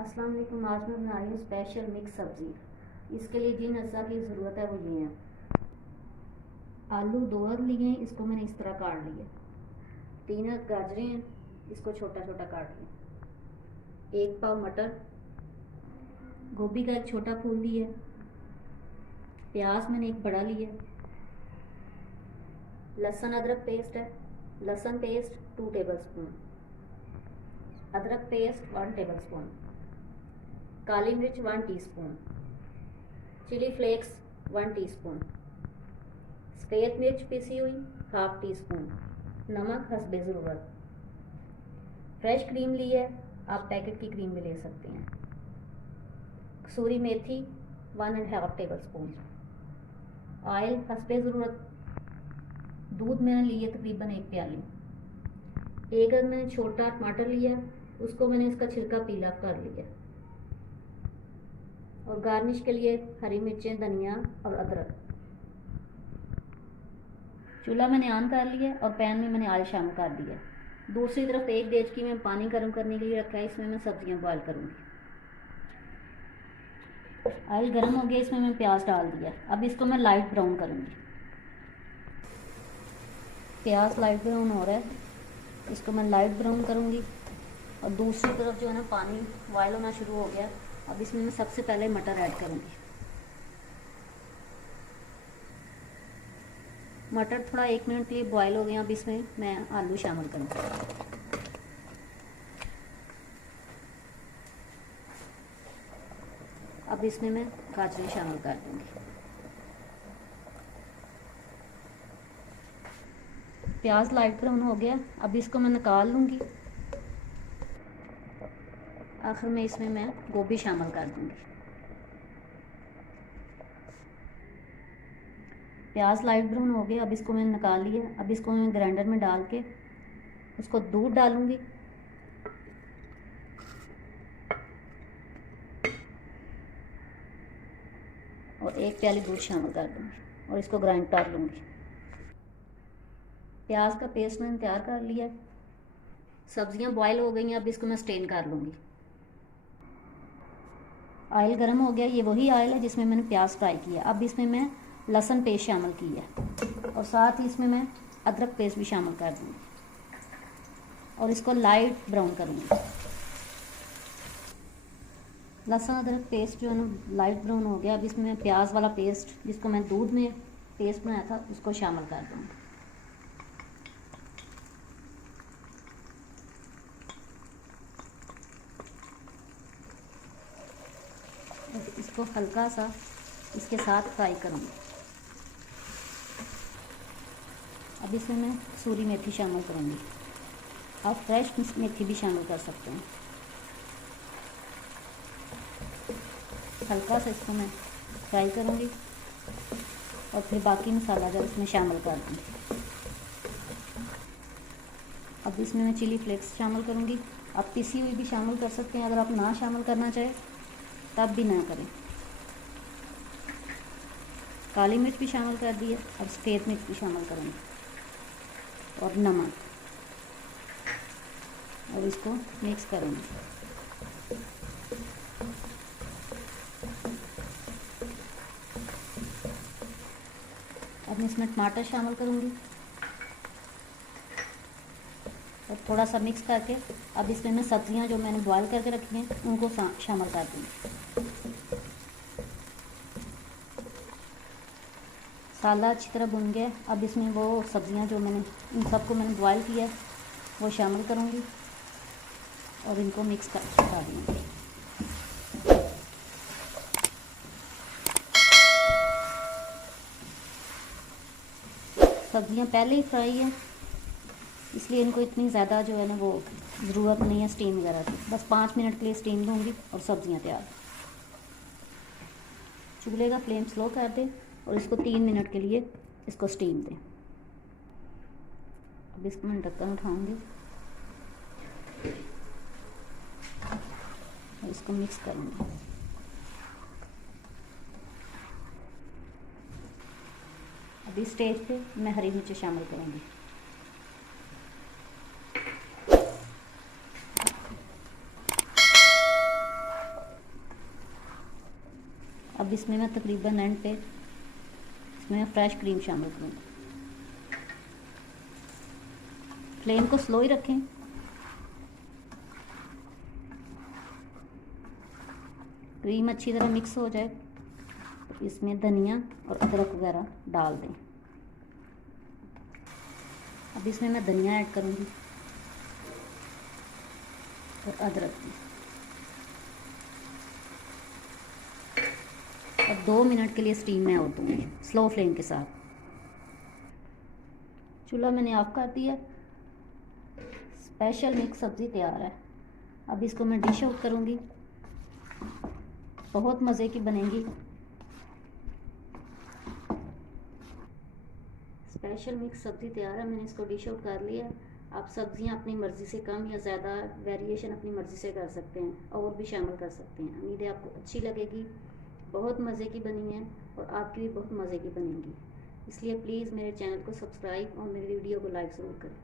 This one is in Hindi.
अस्सलाम वालेकुम। आज मैं बना रही हूँ स्पेशल मिक्स सब्ज़ी। इसके लिए जिन अज्जा की ज़रूरत है वो ये हैं। आलू 2 लिए हैं, इसको मैंने इस तरह काट लिया। 3 गाजरें हैं, इसको छोटा छोटा काट लिया। 1 पाव मटर, गोभी का एक छोटा फूल लिया, प्याज मैंने एक बड़ा लिया, लहसुन अदरक पेस्ट है, लहसुन पेस्ट 2 टेबलस्पून, अदरक पेस्ट 1 टेबलस्पून, काली मिर्च 1 टीस्पून, चिली फ्लेक्स 1 टीस्पून, सफ़ेद मिर्च पिसी हुई 1/2 टीस्पून, नमक हस्बे ज़रूरत। फ्रेश क्रीम ली है, आप पैकेट की क्रीम भी ले सकते हैं। कसूरी मेथी 1.5 टेबलस्पून, ऑयल हस्बे ज़रूरत। दूध मैंने लिया तकरीबन 1 प्याली। एक अगर मैंने छोटा टमाटर लिया, उसको मैंने इसका छिलका पील ऑफ कर लिया। और गार्निश के लिए हरी मिर्चें, धनिया और अदरक। चूल्हा मैंने ऑन कर लिया और पैन में मैंने ऑयल शामिल कर दिया। दूसरी तरफ एक देचकी में पानी गर्म करने के लिए रखा है, इसमें मैं सब्जियां बॉयल करूँगी। ऑयल गर्म हो गया, इसमें मैं प्याज डाल दिया। अब इसको मैं लाइट ब्राउन करूँगी। प्याज लाइट ब्राउन हो रहा है, इसको मैं लाइट ब्राउन करूँगी। और दूसरी तरफ जो है ना पानी बॉयल होना शुरू हो गया। अब इसमें मैं सबसे पहले मटर ऐड करूँगी। मटर थोड़ा 1 मिनट के लिए बॉयल हो गया। अब इसमें मैं आलू शामिल करूँगी। अब इसमें मैं गाजरें शामिल कर दूँगी। प्याज लाइट ब्राउन हो गया, अब इसको मैं निकाल लूँगी। आखिर में इसमें मैं गोभी शामिल कर दूँगी। प्याज लाइट ब्राउन हो गया, अब इसको मैंने निकाल लिया। अब इसको मैं ग्राइंडर में डाल के उसको दूध डालूँगी। और 1 प्याली दूध शामिल कर दूँगी और इसको ग्राइंड कर लूँगी। प्याज का पेस्ट मैंने तैयार कर लिया। सब्जियां बॉयल हो गई हैं, अब इसको मैं स्ट्रेन कर लूँगी। ऑयल गर्म हो गया, ये वही ऑयल है जिसमें मैंने प्याज फ्राई किया। अब इसमें मैं लहसुन पेस्ट शामिल किया और साथ ही इसमें मैं अदरक पेस्ट भी शामिल कर दूँगी और इसको लाइट ब्राउन करूँगी। लहसुन अदरक पेस्ट जो है ना लाइट ब्राउन हो गया। अब इसमें मैं प्याज वाला पेस्ट, जिसको मैं दूध में पेस्ट बनाया था, उसको शामिल कर दूँगी। इसको हल्का सा इसके साथ फ्राई करूँगी। अब इसमें मैं कसूरी मेथी शामिल करूँगी। आप फ्रेश मेथी भी शामिल कर सकते हैं। हल्का सा इसको मैं फ्राई करूँगी और फिर बाकी मसाला जब इसमें शामिल कर दूँगी। अब इसमें मैं चिली फ्लेक्स शामिल करूँगी। आप पिसी हुई भी शामिल कर सकते हैं, अगर आप ना शामिल करना चाहें तब भी ना करें। काली मिर्च भी शामिल कर दी है, अब सफ़ेद मिर्च भी शामिल करूँगी और नमक, और इसको मिक्स करूँगी। अब मैं इसमें टमाटर शामिल करूँगी और थोड़ा सा मिक्स करके अब इसमें मैं सब्जियां जो मैंने बॉयल करके रखी हैं उनको शामिल कर दूँगी। मसाला अच्छी तरह भुन गया। अब इसमें वो सब्जियां जो मैंने इन सबको मैंने बॉयल किया है वो शामिल करूँगी और इनको मिक्स कर दूँगी। सब्जियां पहले ही फ्राई है, इसलिए इनको इतनी ज़्यादा जो है ना वो ज़रूरत नहीं है स्टीम वगैरह की। बस 5 मिनट के लिए स्टीम दूँगी और सब्जियां तैयार। चूल्हे का फ्लेम स्लो कर दें और इसको 3 मिनट के लिए इसको स्टीम दें। अब इसको मैं ढक्कन उठाऊँगी और इसको मिक्स करूँगी। अभी स्टेज पे मैं हरी मिर्च शामिल करूँगी। अब इसमें मैं तकरीबन एंड पे इसमें मैं फ्रेश क्रीम शामिल करूँगी। फ्लेम को स्लो ही रखें। क्रीम अच्छी तरह मिक्स हो जाए तो इसमें धनिया और अदरक वगैरह डाल दें। अब इसमें मैं धनिया ऐड करूँगी और अदरक भी। और 2 मिनट के लिए स्टीम में और दूँगी स्लो फ्लेम के साथ। चूल्हा मैंने ऑफ कर दिया। स्पेशल मिक्स सब्ज़ी तैयार है। अब इसको मैं डिश आउट करूँगी। बहुत मज़े की बनेगी। स्पेशल मिक्स सब्ज़ी तैयार है, मैंने इसको डिश आउट कर लिया। आप सब्ज़ियाँ अपनी मर्ज़ी से कम या ज़्यादा वेरिएशन अपनी मर्ज़ी से कर सकते हैं और भी शामिल कर सकते हैं। उम्मीद है आपको अच्छी लगेगी। बहुत मज़े की बनी है और आपकी भी बहुत मज़े की बनेगी। इसलिए प्लीज़ मेरे चैनल को सब्सक्राइब और मेरी वीडियो को लाइक ज़रूर करें।